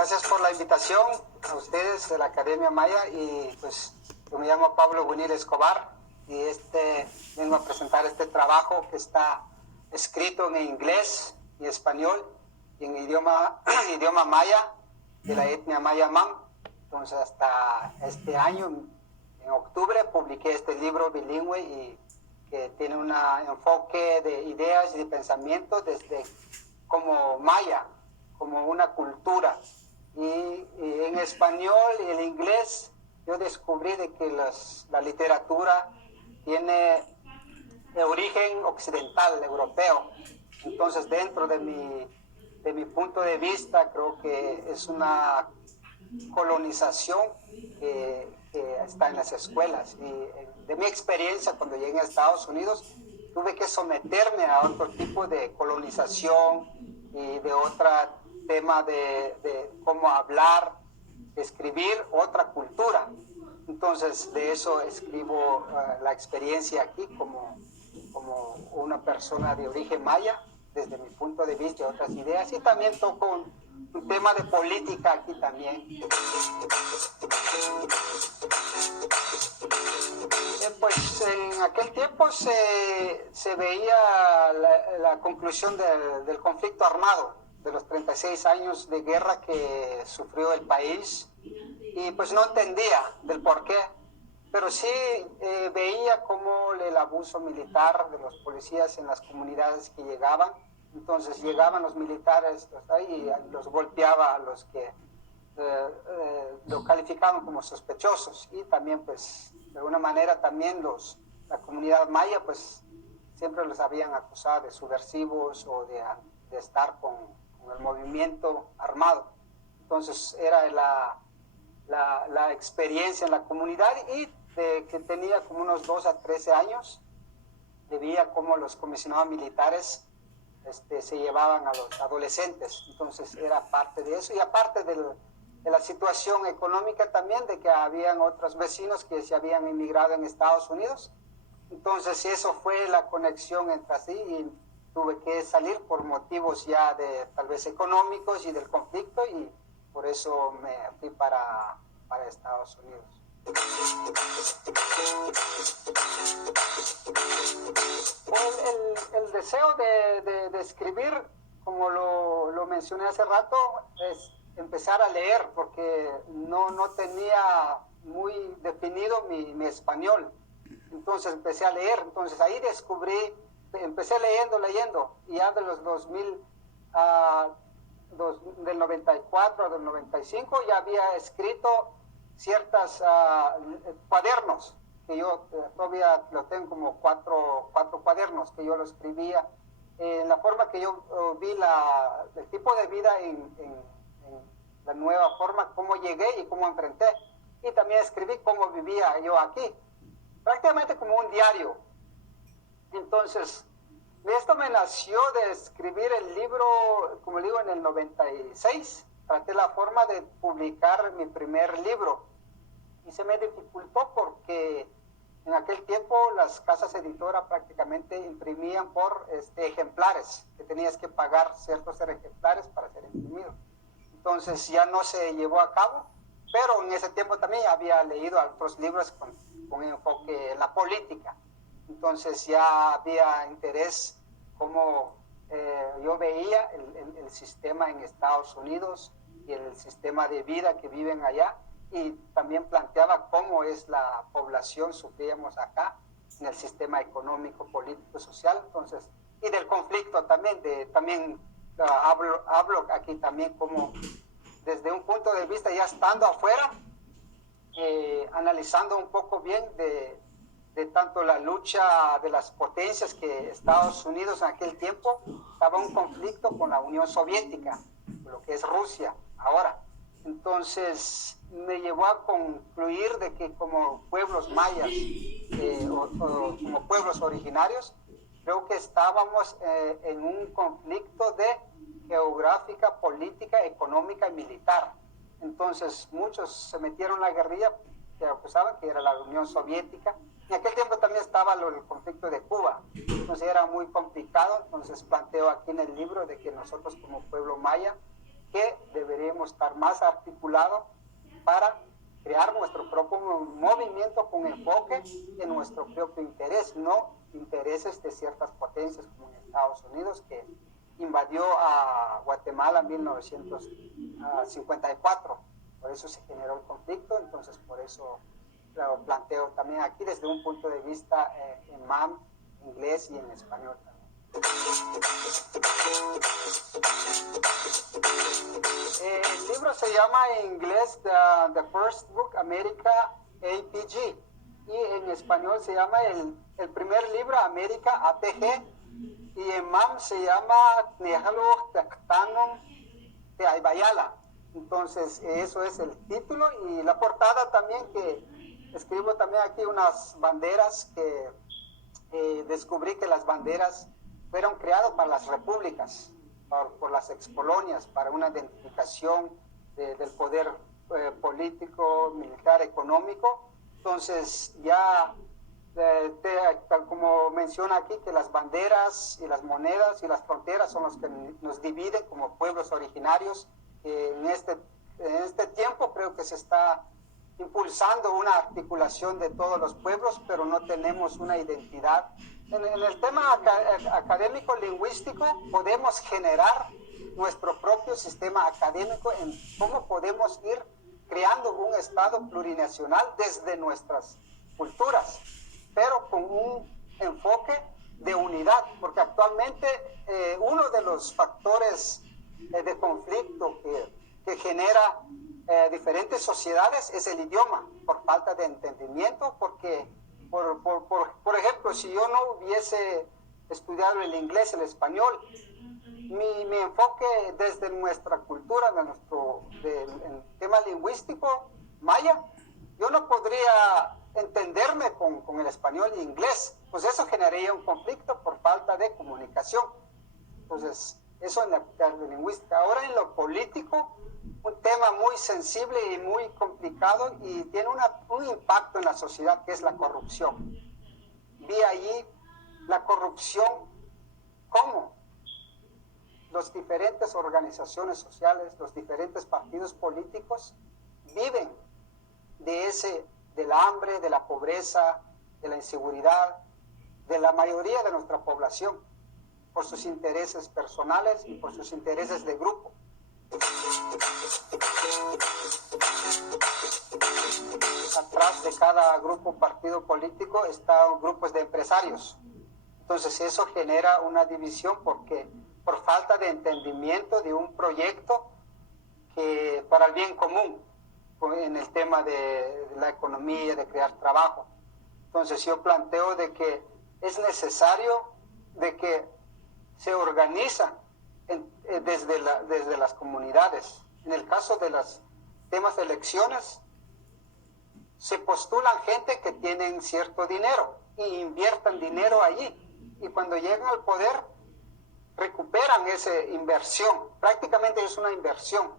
Gracias por la invitación a ustedes de la Academia Maya y pues yo me llamo Pablo Bunil Escobar y vengo a presentar este trabajo que está escrito en inglés y español y en idioma maya de la etnia maya man. Entonces hasta este año, en octubre, publiqué este libro bilingüe y que tiene un enfoque de ideas y de pensamiento desde como maya, como una cultura. Y en español y el inglés yo descubrí de que la literatura tiene de origen occidental, europeo. Entonces dentro de mi punto de vista creo que es una colonización que está en las escuelas. Y de mi experiencia cuando llegué a Estados Unidos tuve que someterme a otro tipo de colonización y de otro tema de cómo hablar, escribir otra cultura. Entonces de eso escribo la experiencia aquí como una persona de origen maya, desde mi punto de vista y otras ideas, y también toco un tema de política aquí también. Pues en aquel tiempo se veía la conclusión del conflicto armado, de los 36 años de guerra que sufrió el país, y pues no entendía del por qué, pero sí veía cómo el abuso militar de los policías en las comunidades que llegaban. Entonces llegaban los militares y los golpeaba a los que lo calificaban como sospechosos, y también pues de alguna manera también la comunidad maya pues siempre los habían acusado de subversivos o de estar con el movimiento armado. Entonces era la experiencia en la comunidad, y que tenía como unos 12 a 13 años, veía cómo los comisionados militares se llevaban a los adolescentes. Entonces era parte de eso, y aparte de la situación económica también, de que habían otros vecinos que se habían emigrado en Estados Unidos. Entonces eso fue la conexión entre así, y tuve que salir por motivos ya de tal vez económicos y del conflicto, y por eso me fui para Estados Unidos. El deseo de escribir, como lo mencioné hace rato, es empezar a leer, porque no tenía muy definido mi español. Entonces empecé a leer. Entonces ahí empecé leyendo, y ya de los 2000, del 94 al 95 ya había escrito ciertos cuadernos, que yo todavía lo tengo como cuatro cuadernos que yo lo escribía, en la forma que yo vi el tipo de vida en la nueva forma, cómo llegué y cómo enfrenté, y también escribí cómo vivía yo aquí, prácticamente como un diario. Entonces esto me nació de escribir el libro, como digo, en el 96. Traté la forma de publicar mi primer libro y se me dificultó porque en aquel tiempo las casas editoras prácticamente imprimían por ejemplares, que tenías que pagar ciertos ejemplares para ser imprimido. Entonces ya no se llevó a cabo, pero en ese tiempo también había leído otros libros con enfoque en la política. Entonces ya había interés, como yo veía el sistema en Estados Unidos y el sistema de vida que viven allá, y también planteaba cómo es la población, sufríamos acá en el sistema económico, político, social. Entonces, y del conflicto también, hablo aquí también como desde un punto de vista ya estando afuera, analizando un poco bien de tanto la lucha de las potencias, que Estados Unidos en aquel tiempo estaba en un conflicto con la Unión Soviética, lo que es Rusia ahora. Entonces me llevó a concluir de que como pueblos mayas o como pueblos originarios, creo que estábamos en un conflicto de geográfica, política, económica y militar. Entonces muchos se metieron en la guerrilla, que acusaban que era la Unión Soviética. En aquel tiempo también estaba el conflicto de Cuba, entonces era muy complicado. Entonces planteo aquí en el libro de que nosotros como pueblo maya que deberíamos estar más articulados para crear nuestro propio movimiento con enfoque en nuestro propio interés, no intereses de ciertas potencias como en Estados Unidos, que invadió a Guatemala en 1954. Por eso se generó el conflicto. Entonces por eso lo planteo también aquí desde un punto de vista en MAM, inglés y en español también. El libro se llama en inglés The First Book America APG, y en español se llama el primer libro América APG, y en MAM se llama Tnehaluch Tactanon de Aybayala. Entonces eso es el título, y la portada también, que escribo también aquí unas banderas que descubrí que las banderas fueron creadas para las repúblicas, por las excolonias, para una identificación del poder político, militar, económico. Entonces ya, tal como menciona aquí, que las banderas y las monedas y las fronteras son los que nos dividen como pueblos originarios. En este tiempo creo que se está impulsando una articulación de todos los pueblos, pero no tenemos una identidad. En el tema académico lingüístico podemos generar nuestro propio sistema académico en cómo podemos ir creando un Estado plurinacional desde nuestras culturas, pero con un enfoque de unidad, porque actualmente uno de los factores de conflicto que genera diferentes sociedades es el idioma, por falta de entendimiento, porque por ejemplo, si yo no hubiese estudiado el inglés, el español, mi enfoque desde nuestra cultura, del tema lingüístico maya, yo no podría entenderme con el español e inglés, pues eso generaría un conflicto por falta de comunicación. Entonces, eso en la lingüística. Ahora en lo político, un tema muy sensible y muy complicado, y tiene un impacto en la sociedad, que es la corrupción. Vi allí la corrupción, cómo las diferentes organizaciones sociales, los diferentes partidos políticos viven del hambre, de la pobreza, de la inseguridad, de la mayoría de nuestra población, por sus intereses personales y por sus intereses de grupo. Atrás de cada grupo, partido político, están grupos de empresarios. Entonces eso genera una división, porque por falta de entendimiento de un proyecto que para el bien común, en el tema de la economía, de crear trabajo. Entonces yo planteo de que es necesario de que se organiza desde las comunidades. En el caso de los temas de elecciones, se postulan gente que tienen cierto dinero y inviertan dinero allí, y cuando llegan al poder recuperan esa inversión. Prácticamente es una inversión.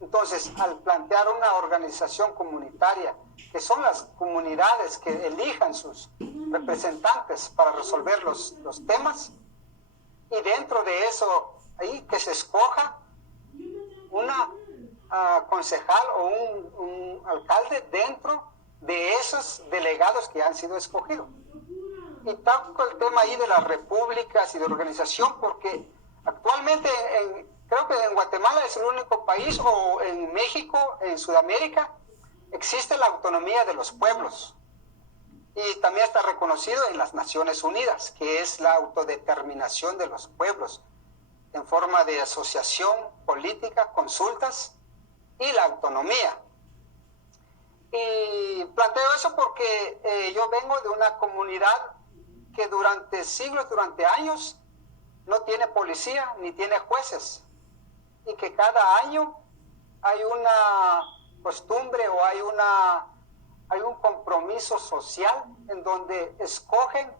Entonces, al plantear una organización comunitaria, que son las comunidades que elijan sus representantes para resolver los temas, y dentro de eso, ahí que se escoja una concejal o un alcalde dentro de esos delegados que han sido escogidos. Y toco el tema ahí de las repúblicas y de organización, porque actualmente creo que en Guatemala es el único país, o en México, en Sudamérica, existe la autonomía de los pueblos. Y también está reconocido en las Naciones Unidas, que es la autodeterminación de los pueblos, en forma de asociación política, consultas y la autonomía. Y planteo eso porque yo vengo de una comunidad que durante siglos, durante años, no tiene policía ni tiene jueces, y que cada año hay una costumbre o hay un compromiso social en donde escogen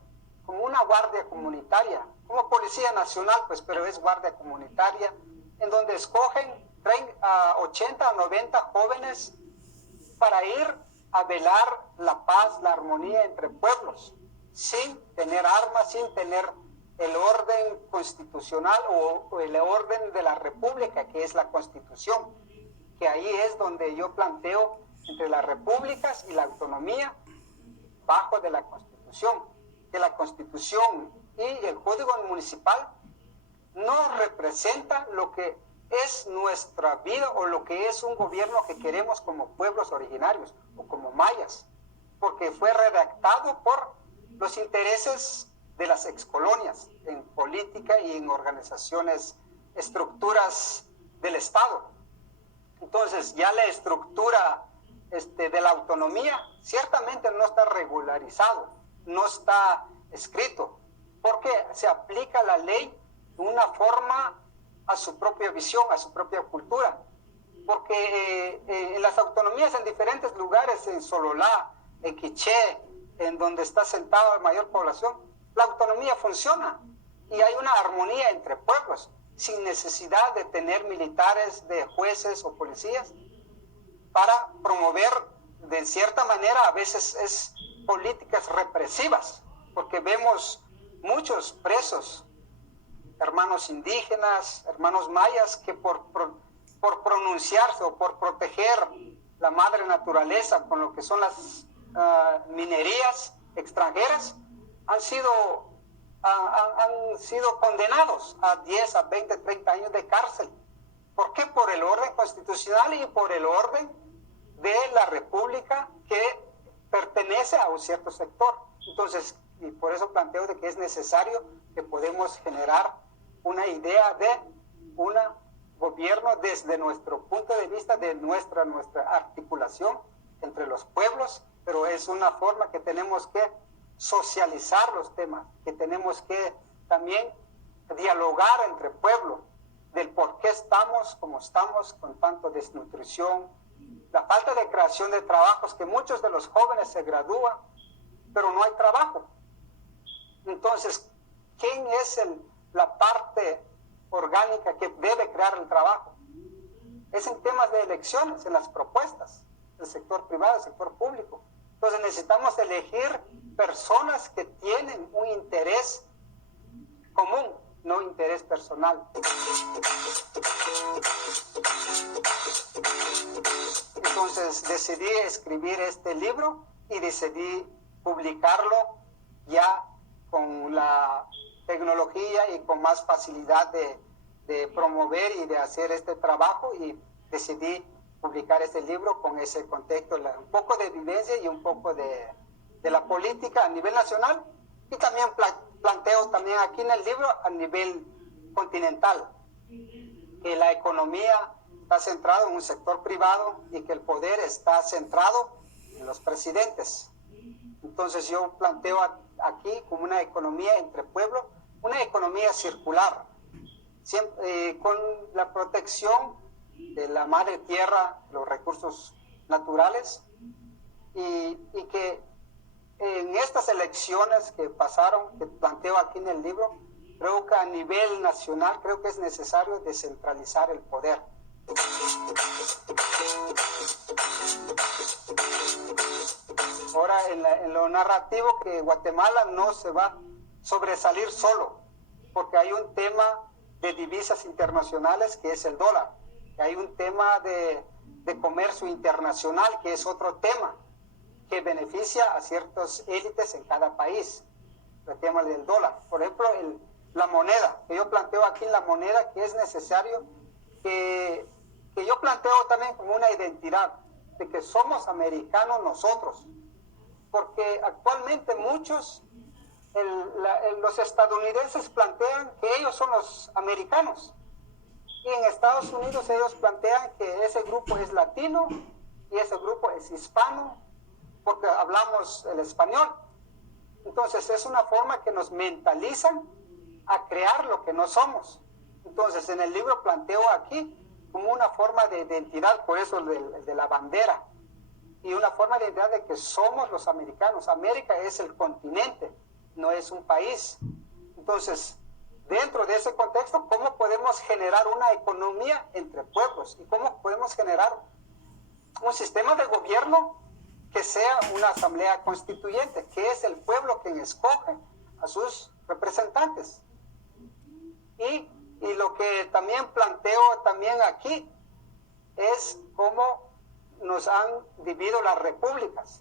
como una guardia comunitaria, como Policía Nacional, pues, pero es guardia comunitaria, en donde escogen 80 o 90 jóvenes para ir a velar la paz, la armonía entre pueblos, sin tener armas, sin tener el orden constitucional o el orden de la república, que es la Constitución, que ahí es donde yo planteo entre las repúblicas y la autonomía bajo de la Constitución, que la Constitución y el Código Municipal no representa lo que es nuestra vida o lo que es un gobierno que queremos como pueblos originarios o como mayas, porque fue redactado por los intereses de las excolonias en política y en organizaciones, estructuras del Estado. Entonces ya la estructura de la autonomía ciertamente no está regularizado, no está escrito, porque se aplica la ley de una forma a su propia visión, a su propia cultura. Porque en las autonomías en diferentes lugares, en Sololá, en Quiché, en donde está sentada la mayor población, la autonomía funciona y hay una armonía entre pueblos, sin necesidad de tener militares, de jueces o policías, para promover, de cierta manera, a veces es políticas represivas, porque vemos muchos presos, hermanos indígenas, hermanos mayas, que por pronunciarse o por proteger la madre naturaleza con lo que son las minerías extranjeras, han sido condenados a 10, a 20, 30 años de cárcel. ¿Por qué? Por el orden constitucional y por el orden de la república que pertenece a un cierto sector. Entonces, y por eso planteo de que es necesario que podemos generar una idea de un gobierno desde nuestro punto de vista, de nuestra articulación entre los pueblos, pero es una forma que tenemos que socializar los temas, que tenemos que también dialogar entre pueblos del por qué estamos como estamos, con tanto desnutrición, la falta de creación de trabajos, que muchos de los jóvenes se gradúan, pero no hay trabajo. Entonces, ¿quién es la parte orgánica que debe crear el trabajo? Es en temas de elecciones, en las propuestas del sector privado, del sector público. Entonces necesitamos elegir personas que tienen un interés común, no interés personal. Entonces decidí escribir este libro y decidí publicarlo ya con la tecnología y con más facilidad de promover y de hacer este trabajo, y decidí publicar este libro con ese contexto, un poco de vivencia y un poco de la política a nivel nacional, y también planteo también aquí en el libro a nivel continental, que la economía está centrada en un sector privado y que el poder está centrado en los presidentes. Entonces yo planteo aquí como una economía entre pueblos, una economía circular, siempre, con la protección de la madre tierra, los recursos naturales, y que en estas elecciones que pasaron, que planteo aquí en el libro, creo que a nivel nacional creo que es necesario descentralizar el poder. Ahora, en lo narrativo, que Guatemala no se va a sobresalir solo, porque hay un tema de divisas internacionales que es el dólar, hay un tema de comercio internacional que es otro tema que beneficia a ciertas élites en cada país, el tema del dólar. Por ejemplo, la moneda, que yo planteo aquí en la moneda, que es necesario que yo planteo también como una identidad, de que somos americanos nosotros, porque actualmente muchos, los estadounidenses plantean que ellos son los americanos, y en Estados Unidos ellos plantean que ese grupo es latino y ese grupo es hispano, porque hablamos el español. Entonces es una forma que nos mentalizan a crear lo que no somos. Entonces en el libro planteo aquí como una forma de identidad, por eso de la bandera, y una forma de identidad de que somos los americanos. América es el continente, no es un país. Entonces, dentro de ese contexto, ¿cómo podemos generar una economía entre pueblos? ¿Y cómo podemos generar un sistema de gobierno que sea una asamblea constituyente, que es el pueblo quien escoge a sus representantes. Y lo que también planteo también aquí es cómo nos han dividido las repúblicas.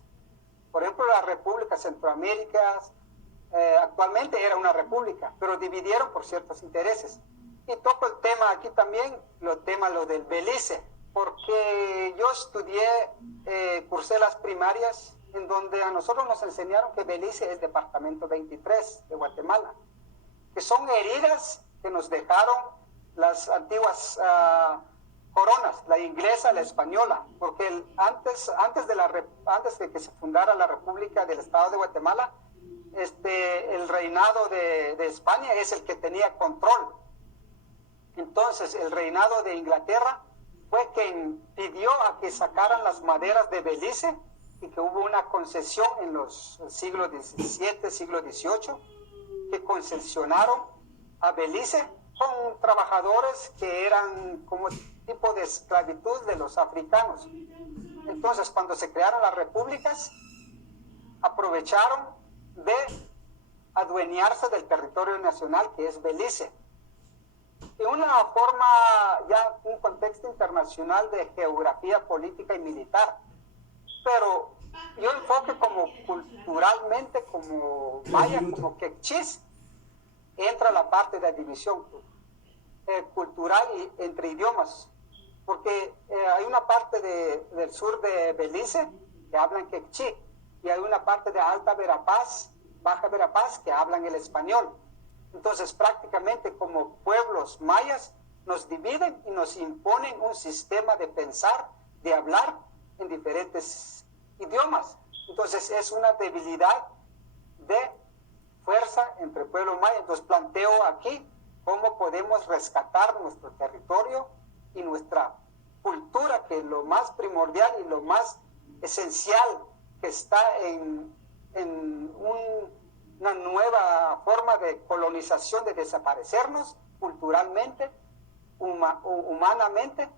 Por ejemplo, la República Centroamérica actualmente era una república, pero dividieron por ciertos intereses. Y toco el tema aquí también, lo del Belice, porque yo estudié, cursé las primarias en donde a nosotros nos enseñaron que Belice es departamento 23 de Guatemala, que son heridas que nos dejaron las antiguas coronas, la inglesa, la española, porque antes de que se fundara la República del Estado de Guatemala, el reinado de España es el que tenía control. Entonces el reinado de Inglaterra fue quien pidió a que sacaran las maderas de Belice y que hubo una concesión en los siglos XVII, siglo XVIII, que concesionaron a Belice con trabajadores que eran como tipo de esclavitud de los africanos. Entonces, cuando se crearon las repúblicas, aprovecharon de adueñarse del territorio nacional que es Belice. En una forma, ya un contexto internacional de geografía política y militar. Pero yo enfoque como culturalmente, como maya, como quechís, entra la parte de la división cultural y entre idiomas, porque hay una parte del sur de Belice que hablan quechí y hay una parte de Alta Verapaz, Baja Verapaz que hablan el español. Entonces prácticamente como pueblos mayas nos dividen y nos imponen un sistema de pensar, de hablar en diferentes idiomas. Entonces es una debilidad de fuerza entre pueblos mayas. Entonces planteo aquí cómo podemos rescatar nuestro territorio y nuestra cultura, que es lo más primordial y lo más esencial que está en una nueva forma de colonización, de desaparecernos culturalmente, humanamente.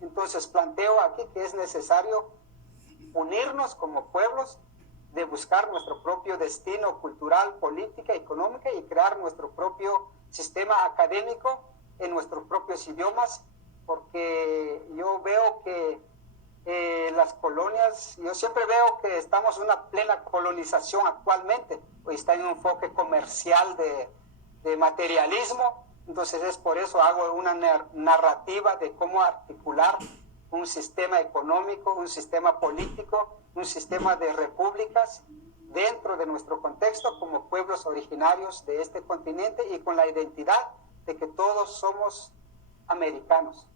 Entonces planteo aquí que es necesario unirnos como pueblos, de buscar nuestro propio destino cultural, política, económica y crear nuestro propio sistema académico en nuestros propios idiomas, porque yo veo que las colonias, yo siempre veo que estamos en una plena colonización actualmente, hoy está en un enfoque comercial de materialismo. Entonces es por eso hago una narrativa de cómo articular un sistema económico, un sistema político, un sistema de repúblicas dentro de nuestro contexto como pueblos originarios de este continente y con la identidad de que todos somos americanos.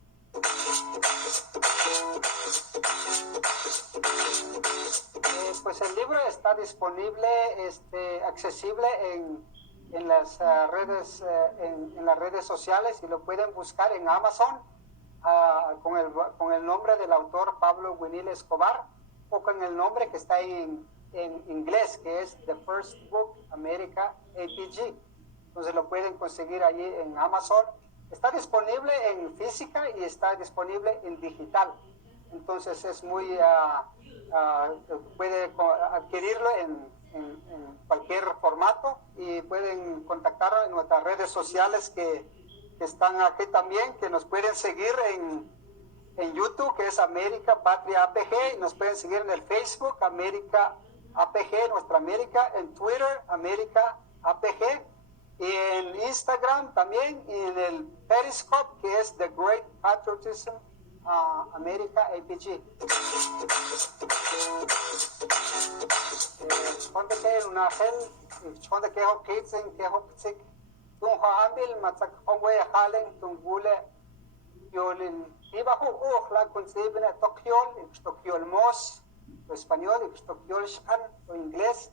Pues el libro está disponible, accesible en las redes sociales y lo pueden buscar en Amazon con el nombre del autor Pablo Winil Escobar o con el nombre que está en inglés, que es The First Book America APG. Entonces lo pueden conseguir allí en Amazon. Está disponible en física y está disponible en digital. Entonces es muy puede adquirirlo en cualquier formato y pueden contactarnos en nuestras redes sociales que están aquí también, que nos pueden seguir en YouTube, que es América Patria APG, y nos pueden seguir en el Facebook América APG, Nuestra América, en Twitter América APG, y en Instagram también, y en el Periscope, que es The Great Patriotism América APG. Cuando que un ángel, cuando que ho kitsen, que ho pitsik, tung ho ambil matsak hongwe halen tungule yolin iba ho la concebene tokyol, tokyol mos, o español, tokyol shan, o inglés,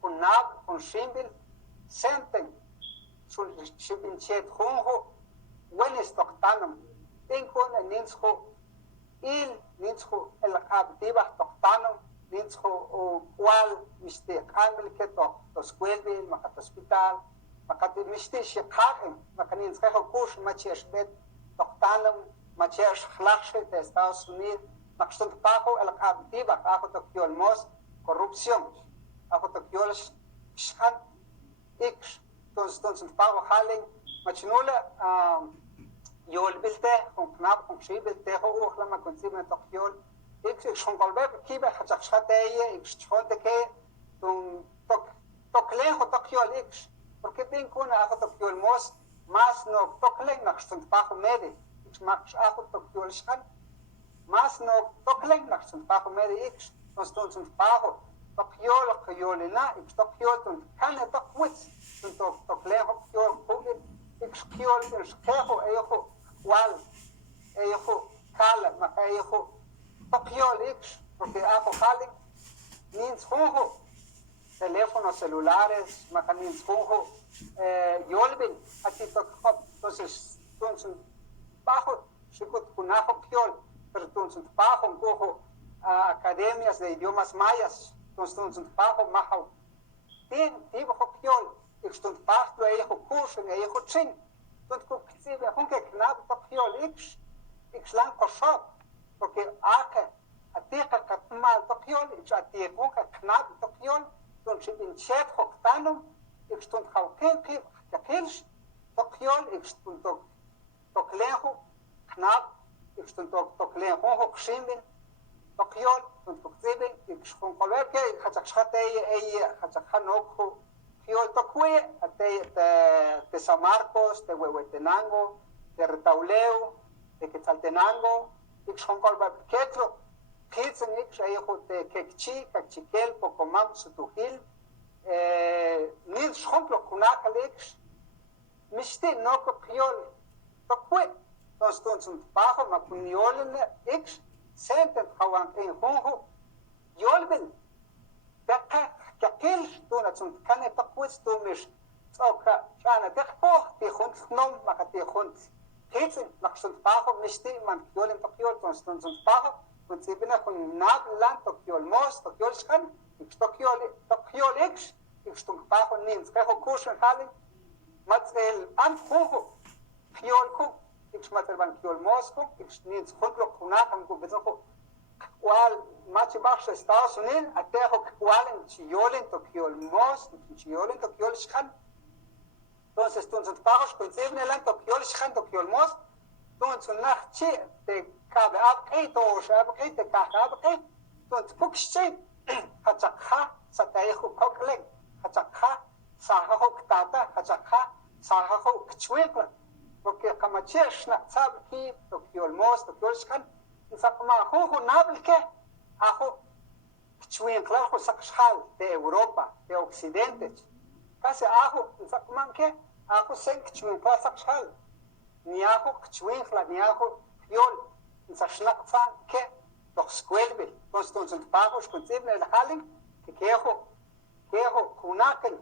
con nab, con shimbil, senten, sul shimbinchet hongo, wenis toktanum, tinkon en ninsho, il ninsho el abdibah toktanum, ninsho o cual mistik ambil keto, los cuelbil, makat hospital, makat mistik shikhagen, makanins keho kush, machias bet, toktanum, machias khlakshe de Estados Unidos, makstunt pajo el abdibah, ajo tokyol mos, corrupción. Ako tokyol Shan Ix, entonces pago Halen, Machinula, Yol Bilte, con Knap, con Shibilte, Ohlama, con Sibna Tokyol, Ix, schon Golber, Kiba, Hachakshate, Ix, Chonteke, Toklejo Tokyol Ix, porque bien con Ajo Tokyol Mos, más no Toklen, Nachstund Pago Mede, Ix, Max Ajo Tokyol Shan, más no Toklen, Nachstund Pago Mede Ix, entonces pago. Tokyol, Kyolina, Ix Tokyol, Kane Tokwitz, Toklejo, Kyol, Ix Kyol, Ix Kejo, Ejo, Wal, Ejo, Kala, Makaejo, Tokyol, Ix, porque Ajo Halen, Nins Junjo, teléfonos celulares, Macanins Junjo, Yolvin, aquí entonces, bajo, Shikut Kunajo Kyol, pero entonces, bajo, un cojo, academias de idiomas mayas, entonces, bajo, majo, tibo Kyol, Ixtun Pachlo, Ejo Kursen, Ejo Ching, entonces, Kuxive, Hunke Knab, Kyol, Ixlan Koshop, porque Ake, Atika Katmal, Kyol, Ixatika Knab, Kyol, entonces, in Chet Hoktanum, Ixtun Haukenke, Yakilsh, Kyol, Ixtun Toklejo, Knab, Ixtun Toklejo, Hokshimbin, Tokyol, Tuxibe, Ixtun Kolberke, Hachakshate, Hachakhanoko, Kyol Tokwe, de San Marcos, de Huehuetenango, de Retauleo, de Quetzaltenango, Ixtun Kolberketro, Kitzen Ix, de Kekchi, Kachikel, Pocomam, Sutujil, Nil Schomplo, Kunakalix, Miste, Noko Kyol, Tokwe, entonces, bajo, Macuniolen, Ix, Senten Hawan en Hongo, Yolbel, Kakil, Donatsun, Caneta Quist, Domish, Soka, Shana, Dekpo, the Hunt, Nom, Makati Hunt, Kitchen, Naksun Paho, Misti, Man, Yolin Tokyol, Constance Paho, with Sibina, Nav Land, Tokyol Most, Tokyol Scan, Tokyol X, Ixtung Paho, Nins, Kaho Cushion Halling, Matzel, and Hongo, Kyolko. Ix Materban Kyol Mosco, Ix Nins Huntlo Kunakan Gubizoko, while Machibash Estados Unidos, Atejo Kualen, Chiolin to Kyol Mos, Chiolin to Kyol Shan. Entonces, Tunzun Pagos, Coincidentally, to Kyol Shan to Kyol Mos, Tunzun Nachi, the Kabe Abkate or Shabkate, the Kakabke, Tunz Pukshin, Hachakha, Sataeho Kokleg, Hachakha, Sahahok Tata, Hachakha, Sahahok Chwinkler. Porque Kamachesh na Sabki, Tokyol Mos, Tokyol Skan, in Sakama, Hoho Nabilke, Aho, Chwin Clajo Sakshal, de Europa, de Occidente. Casi Aho, in Sakamanke, Aho Senk Chwin Clajo Sakshal, Niaho, Chwinkla, Niaho, Yol, in Sashnak Fanke, doch Squelbil, Constance Pagos, Conceived in Halling, Keho, Kunakel,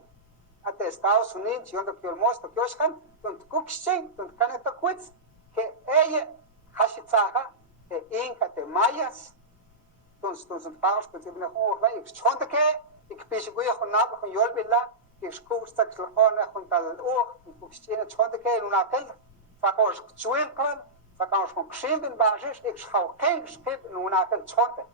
at the Estados Unidos, Yondo Kyol Mos, Tokyol Skan, Don't cook sing, don't caneta quits, que ella, Hashitzaha, the Inca, the Mayas, don't pagos, but even a whole like, Chonte, ik Pishuya, Honab, Yolbilla, ik Schoolstacks, Lahona, Hontal, Puxina, Chonte, Lunakel, Fakos, Chwinkle, Fakos, Shimbin Bajish, ik schouw geen schip, Lunakel, Chonte.